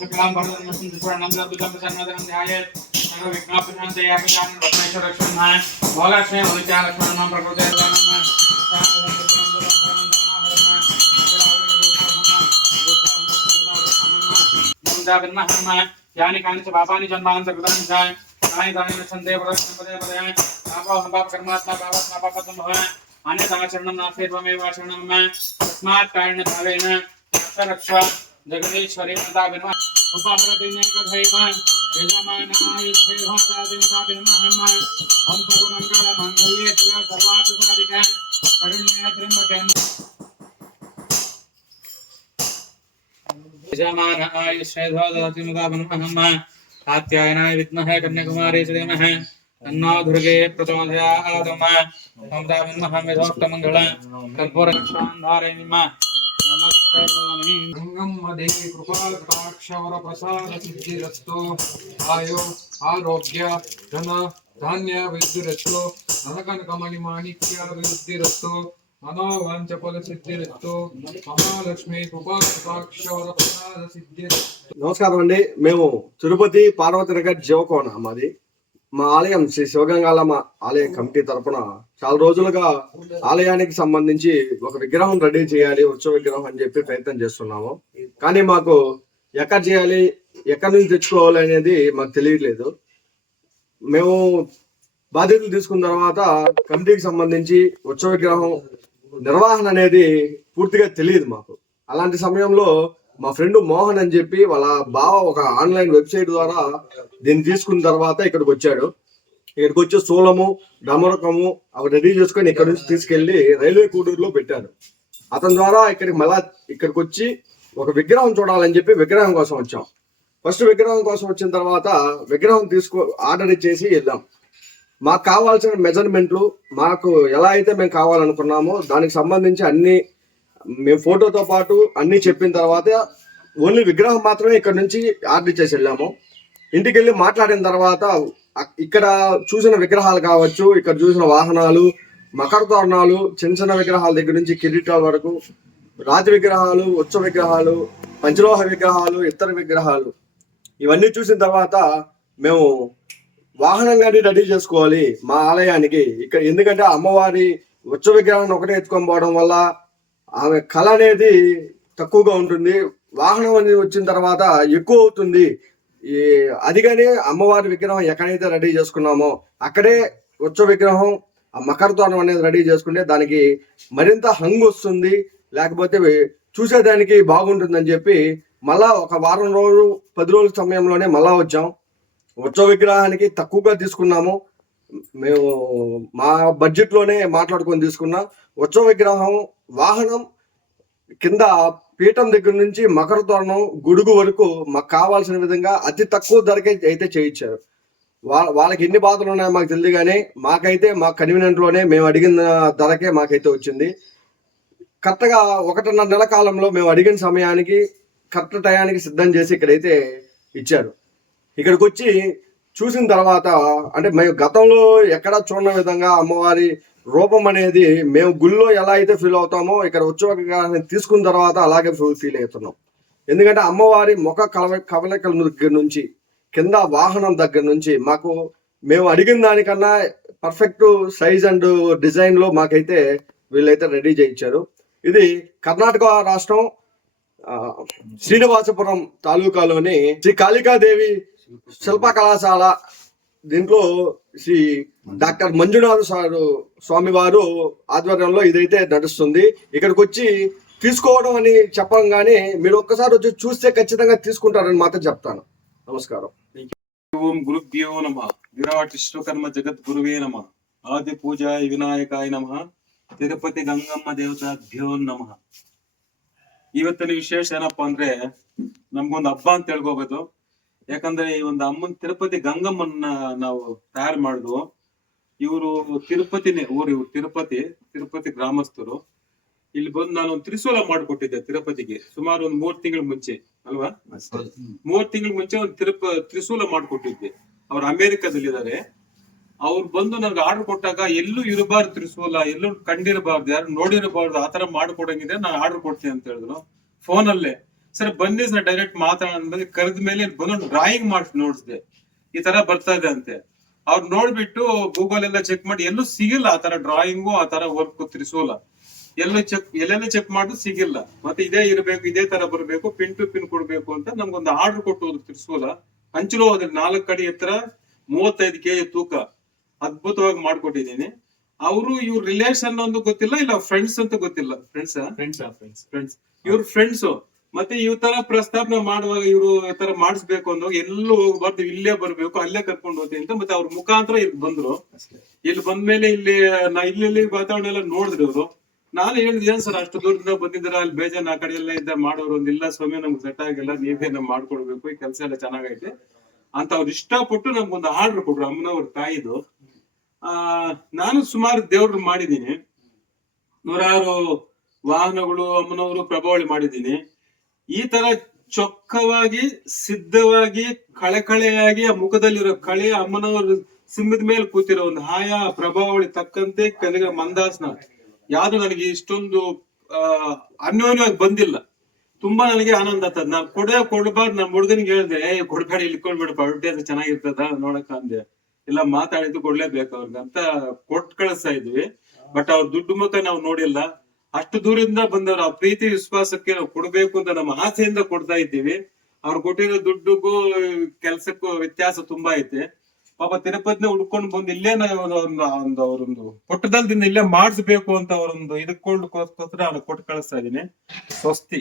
शुक्लां वरदं विष्णुं सर्वं प्रसन्नवदनं ध्यायेत् सर्वविघ्नोपशान्तये रक्षणाय भोगलक्ष्मी भविष्यलक्ष्मणं प्रकृते यानि कानि च पापानि जन्मानि कृतानि च तानि तानि नश्यन्ते पदे पदे पापोऽहं पापकर्मात्मा पापात्मा पापत्वं भवामि अन्यथा शरणं नास्ति त्वमेव शरणं मम तस्मात् कारुण्यभावेन रक्ष जगदीश्वरी माता विनः उपहरतिनेकधैव यजमानाय श्रीभद्रादिवताभिर्महम् ओं सर्वमङ्गलमाङ्गल्ये शिवे सर्वार्थसाधिके शरण्ये त्र्यम्बके यजमानाय श्रीभद्रादिवताभिर्महम् कात्यायनाय विद्महे कन्याकुमारी च धीमहि तन्नो दुर्गे प्रचोदयात् ओं ताभिर्महम् यथोक्तमङ्गलं कर्पूरक्षान्धारयिमः नमस्कारामि गंगम मदे कृपाल कटाक्षवर प्रसाद सिद्धिरस्तो आयो आरोग्य धन धान्य विद्धिरस्तो धनकनकमणि माणिक्य विद्धिरस्तो मनोवांच फल सिद्धिरस्तो महालक्ष्मी कृपाल कटाक्षवर प्रसाद सिद्धिरस्तो। నమస్కారం అండి. మేము తిరుపతి పార్వతి నగర్ జీవకోణ మాది. మా ఆలయం శ్రీ శివగంగాలమ్మ ఆలయ కమిటీ తరపున చాలా రోజులుగా ఆలయానికి సంబంధించి ఒక విగ్రహం రెడీ చేయాలి, ఉత్సవ విగ్రహం అని చెప్పి ప్రయత్నం చేస్తున్నాము. కానీ మాకు ఎక్కడ చేయాలి, ఎక్కడి నుంచి తెచ్చుకోవాలి అనేది మాకు తెలియట్లేదు. మేము బాధ్యతలు తీసుకున్న తర్వాత కమిటీకి సంబంధించి ఉత్సవ విగ్రహం నిర్వహణ అనేది పూర్తిగా తెలియదు మాకు. అలాంటి సమయంలో మా ఫ్రెండ్ మోహన్ అని చెప్పి వాళ్ళ బావ ఒక ఆన్లైన్ వెబ్సైట్ ద్వారా దీన్ని తీసుకున్న తర్వాత ఇక్కడికి వచ్చాడు. ఇక్కడికి వచ్చి సోలము డమరకము అవి రెడీ చేసుకొని ఇక్కడ నుంచి తీసుకెళ్లి రైల్వే కోడూరులో పెట్టాడు. అతని ద్వారా ఇక్కడికి వచ్చి ఒక విగ్రహం చూడాలని చెప్పి విగ్రహం కోసం వచ్చాం. ఫస్ట్ విగ్రహం కోసం వచ్చిన తర్వాత విగ్రహం ఆర్డర్ ఇచ్చేసి వెళ్ళాం. మాకు కావాల్సిన మెజర్మెంట్లు మాకు ఎలా అయితే మేము కావాలనుకున్నామో దానికి సంబంధించి అన్ని మేము ఫోటోతో పాటు అన్ని చెప్పిన తర్వాత ఓన్లీ విగ్రహం మాత్రమే ఇక్కడ నుంచి ఆర్డర్ ఇచ్చేసి వెళ్ళాము. ఇంటికి వెళ్ళి మాట్లాడిన తర్వాత ఇక్కడ చూసిన విగ్రహాలు కావచ్చు, ఇక్కడ చూసిన వాహనాలు, మకర తోరణాలు, చిన్న చిన్న విగ్రహాల దగ్గర నుంచి కిరీటాల వరకు, రాతి విగ్రహాలు, ఉత్సవ విగ్రహాలు, పంచలోహ విగ్రహాలు, ఇతర విగ్రహాలు ఇవన్నీ చూసిన తర్వాత మేము వాహనం కానీ రెడీ చేసుకోవాలి మా ఆలయానికి ఇక్కడ. ఎందుకంటే అమ్మవారి ఉత్సవ విగ్రహాన్ని ఒకటే ఎత్తుకొని పోవడం వల్ల ఆమె కళ అనేది తక్కువగా ఉంటుంది, వాహనం అనేది వచ్చిన తర్వాత ఎక్కువ అవుతుంది. అదిగానే అమ్మవారి విగ్రహం ఎక్కడైతే రెడీ చేసుకున్నామో అక్కడే ఉత్సవ విగ్రహం ఆ మకర తోరణం అనేది రెడీ చేసుకుంటే దానికి మరింత హంగు వస్తుంది, లేకపోతే చూసేదానికి బాగుంటుందని చెప్పి మళ్ళా ఒక వారం రోజులు 10 రోజుల సమయంలోనే మళ్ళా వచ్చాం. ఉత్సవ విగ్రహానికి తక్కువగా తీసుకున్నాము. మేము మా బడ్జెట్లోనే మాట్లాడుకొని తీసుకున్నాం. ఉత్సవ విగ్రహం వాహనం కింద పీఠం దగ్గర నుంచి మకర తోరణం గుడుగు వరకు మాకు కావాల్సిన విధంగా అతి తక్కువ ధరకే అయితే చేయించారు. వాళ్ళకి ఎన్ని బాధలు ఉన్నాయో మాకు తెలియదు, కానీ మాకైతే మా కన్వీనియంట్లోనే మేము అడిగిన ధరకే మాకైతే వచ్చింది. కరెక్ట్గా 1.5 నెల కాలంలో మేము అడిగిన సమయానికి కరెక్ట్ టయానికి సిద్ధం చేసి ఇక్కడైతే ఇచ్చారు. ఇక్కడికి వచ్చి చూసిన తర్వాత అంటే మేము గతంలో ఎక్కడా చూడని విధంగా అమ్మవారి రూపం అనేది మేము గుళ్ళో ఎలా అయితే ఫీల్ అవుతామో ఇక్కడ ఉత్సవాన్ని తీసుకున్న తర్వాత అలాగే ఫీల్ అవుతున్నాం. ఎందుకంటే అమ్మవారి ముఖ కవలికల దగ్గర నుంచి కింద వాహనం దగ్గర నుంచి మేము అడిగిన దానికన్నా పర్ఫెక్ట్ సైజ్ అండ్ డిజైన్లో మాకైతే వీళ్ళైతే రెడీ చేయించారు. ఇది కర్ణాటక రాష్ట్రం శ్రీనివాసపురం తాలూకాలోని శ్రీ కాళికాదేవి శిల్ప కళాశాల, దీంట్లో శ్రీ డాక్టర్ మంజునాథ స్వామి వారు ఆధ్వర్యంలో ఇదైతే నడుస్తుంది. ఇక్కడికి వచ్చి తీసుకోవడం అని చెప్పంగానే మీరు ఒక్కసారి వచ్చి చూస్తే ఖచ్చితంగా తీసుకుంటారని మాత్రం చెప్తాను. నమస్కారం. ఓం గురుభ్యో నమః. విరాట్ విశ్వకర్మ జగద్గురువే నమః. ಆದಿ ಪೂಜಾಯ ವಿನಾಯಕಾಯ ನಮಃ. ತಿರುಪತಿ ಗಂಗಮ್ಮ ದೇವತಾಭ್ಯೋ ನಮಃ. ಇವತ್ತಿನ ವಿಶೇಷ ಏನಪ್ಪಾ ಅಂದ್ರೆ ನಮ್ಗೊಂದು ಹಬ್ಬ ಅಂತ ಹೇಳ್ಕೋಬಹುದು. ಯಾಕಂದ್ರೆ ಈ ಒಂದು ಅಮ್ಮನ್ ತಿರುಪತಿ ಗಂಗಮ್ಮನ್ನ ನಾವು ತಯಾರು ಮಾಡುದು. ಇವರು ತಿರುಪತಿನೇ ಊರು, ಇವ್ರು ತಿರುಪತಿ ಗ್ರಾಮಸ್ಥರು. ಇಲ್ಲಿ ಬಂದು ನಾನು ಒಂದು ತ್ರಿಶೂಲ ಮಾಡಿಕೊಟ್ಟಿದ್ದೆ ತಿರುಪತಿಗೆ ಸುಮಾರು ಒಂದು 3 ತಿಂಗಳ ಮುಂಚೆ ಅಲ್ವಾ. 3 ತಿಂಗಳ ಮುಂಚೆ ಒಂದು ತ್ರಿಶೂಲ ಮಾಡಿಕೊಟ್ಟಿದ್ದೆ. ಅವ್ರು ಅಮೆರಿಕದಲ್ಲಿದ್ದಾರೆ. ಅವ್ರು ಬಂದು ನನ್ಗೆ ಆರ್ಡರ್ ಕೊಟ್ಟಾಗ ಎಲ್ಲೂ ಇರಬಾರ್ದು ತ್ರಿಶೂಲ, ಎಲ್ಲೂ ಕಂಡಿರಬಾರ್ದು, ಯಾರು ನೋಡಿರಬಾರ್ದು, ಆತರ ಮಾಡ್ಕೊಡಂಗಿದೆ, ನಾನು ಆರ್ಡರ್ ಕೊಡ್ತೀನಿ ಅಂತ ಹೇಳಿದ್ರು ಫೋನಲ್ಲೇ. ಸರ್ ಬನ್ನಿ ಸರ್ ಡೈರೆಕ್ಟ್ ಮಾತಾಡೋಣ ಕರೆದ ಮೇಲೆ ಬಂದು ಡ್ರಾಯಿಂಗ್ ಮಾಡಿ ನೋಡಿಸ್ದೆ, ಈ ತರ ಬರ್ತಾ ಇದೆ ಅಂತೆ. ಅವ್ರು ನೋಡ್ಬಿಟ್ಟು ಗೂಗಲ್ ಎಲ್ಲ ಚೆಕ್ ಮಾಡಿ ಎಲ್ಲೂ ಸಿಗಿಲ್ಲ ಆ ತರ ಡ್ರಾಯಿಂಗು, ಆ ತರ ವರ್ಕ್ ತ್ರಿಶೂಲ ಎಲ್ಲೆಲ್ಲ ಚೆಕ್ ಮಾಡಿದ್ರು ಸಿಗಿಲ್ಲ. ಮತ್ತೆ ಇದೇ ಇರಬೇಕು, ಇದೇ ತರ ಬರಬೇಕು, ಪಿನ್ ಟು ಪಿನ್ ಕೊಡ್ಬೇಕು ಅಂತ ನಮ್ಗೊಂದು ಆರ್ಡರ್ ಕೊಟ್ಟು ಹೋದ್ರು ತ್ರಿಶೂಲ. ಹಂಚಲು ಹೋದ್ರೆ 4 ಅಡಿ ಎತ್ತರ, 35 kg ತೂಕ, ಅದ್ಭುತವಾಗಿ ಮಾಡ್ಕೊಟ್ಟಿದ್ದೀನಿ. ಅವರು ಇವ್ರ ರಿಲೇಷನ್ ಒಂದು ಗೊತ್ತಿಲ್ಲ, ಇಲ್ಲ ಫ್ರೆಂಡ್ಸ್ ಅಂತ ಗೊತ್ತಿಲ್ಲ. ಫ್ರೆಂಡ್ಸ್ ಇವ್ರ ಫ್ರೆಂಡ್ಸ್. ಮತ್ತೆ ಈ ತರ ಪ್ರಸ್ತಾಪನೆ ಮಾಡುವಾಗ ಇವರು ಈ ತರ ಮಾಡಿಸ್ಬೇಕು ಅಂದಾಗ ಎಲ್ಲೂ ಹೋಗ್ಬಾರ್ದು, ಇಲ್ಲೇ ಬರ್ಬೇಕು, ಅಲ್ಲೇ ಕರ್ಕೊಂಡು ಹೋಗ್ತೀನಿ ಅಂತ ಮತ್ತೆ ಅವ್ರ ಮುಖಾಂತರ ಇಲ್ಲಿ ಬಂದ್ರು. ಇಲ್ಲಿ ಬಂದ್ಮೇಲೆ ಇಲ್ಲಿ ವಾತಾವರಣ ಎಲ್ಲ ನೋಡಿದ್ರು ಅವರು. ನಾನು ಹೇಳಿದ್ ಏನ್ ಸರ್ ಅಷ್ಟು ದೂರದಿಂದ ಬಂದಿದ್ದೀರಾ, ಅಲ್ಲಿ ಬೇಜಾನ್ ಆ ಕಡೆ ಎಲ್ಲ ಇದ್ದ ಮಾಡೋರು ಒಂದಿಲ್ಲ, ಸ್ವಾಮಿ ನಮ್ಗೆ ಸೆಟ್ ಆಗಿಲ್ಲ, ನೀವೇ ನಮ್ಗೆ ಮಾಡ್ಕೊಡ್ಬೇಕು, ಈ ಕೆಲಸ ಎಲ್ಲ ಚೆನ್ನಾಗೈತೆ ಅಂತ ಅವ್ರು ಇಷ್ಟಪಟ್ಟು ನಮ್ಗೊಂದು ಆರ್ಡರ್ ಕೊಟ್ರು, ಅಮ್ಮನವ್ರ ತಾಯಿದು. ನಾನು ಸುಮಾರು ದೇವ್ರು ಮಾಡಿದ್ದೀನಿ, 100 ವಾಹನಗಳು ಅಮ್ಮನವರು ಪ್ರಭಾವಳಿ ಮಾಡಿದ್ದೀನಿ. ಈ ತರ ಚೊಕ್ಕವಾಗಿ ಸಿದ್ಧವಾಗಿ ಕಳೆಯಾಗಿ ಆ ಮುಖದಲ್ಲಿರೋ ಕಳೆ ಅಮ್ಮನವರು ಸಿಂಹದ ಮೇಲೆ ಕೂತಿರೋ ಒಂದು ಹಾಯ ಪ್ರಭಾವಳಿ ತಕ್ಕಂತೆ ಕಲಿಗ ಮಂದಾಸನ ಯಾವ್ದು ನನಗೆ ಇಷ್ಟೊಂದು ಅನ್ಯೋನ್ಯವಾಗಿ ಬಂದಿಲ್ಲ. ತುಂಬಾ ನನಗೆ ಆನಂದ ಆಗ್ತದ. ನಾ ಕೊಡಬಾರ್ದು, ನಮ್ಮ ಹುಡುಗನಿಗೆ ಹೇಳ್ದೆ, ಕೊಡ್ಬೇಡ, ಇಳ್ಕೊಂಡ್ಬಿಡಪ್ಪ, ಅಡ್ವರ್ಟೈಸ್ ಚೆನ್ನಾಗಿರ್ತದ ನೋಡಕ್ ಅಂದೆ. ಇಲ್ಲ ಮಾತಾಡಿದ್ದು ಕೊಡ್ಲೇಬೇಕು ಅವ್ರಿಗಂತ ಕೊಟ್ಟು ಕಳಿಸ್ತಾ ಇದ್ವಿ. ಬಟ್ ಅವ್ರ ದುಡ್ಡು ಮುಖ ನಾವು ನೋಡಿಲ್ಲ. ಅಷ್ಟು ದೂರದಿಂದ ಬಂದವ್ರ ಆ ಪ್ರೀತಿ ವಿಶ್ವಾಸಕ್ಕೆ ನಾವು ಕೊಡ್ಬೇಕು ಅಂತ ನಮ್ಮ ಆಸೆಯಿಂದ ಕೊಡ್ತಾ ಇದ್ದೀವಿ. ಅವ್ರು ಕೊಟ್ಟಿರೋ ದುಡ್ಡುಗೂ ಕೆಲ್ಸಕ್ಕೂ ವ್ಯತ್ಯಾಸ ತುಂಬಾ ಐತೆ. ಪಾಪ ತಿರುಪತಿನ ಹುಡ್ಕೊಂಡು ಬಂದು ಇಲ್ಲೇ ಅವ್ರೊಂದು ಪುಟ್ಟದಲ್ದಿಂದ ಇಲ್ಲೇ ಮಾಡಿಸ್ಬೇಕು ಅಂತ ಅವರೊಂದು ಇದಕ್ಕೋಸ್ಕರ ಕೊಟ್ಟು ಕಳಿಸ್ತಾ ಇದೀನಿ. ಸ್ವಸ್ತಿ.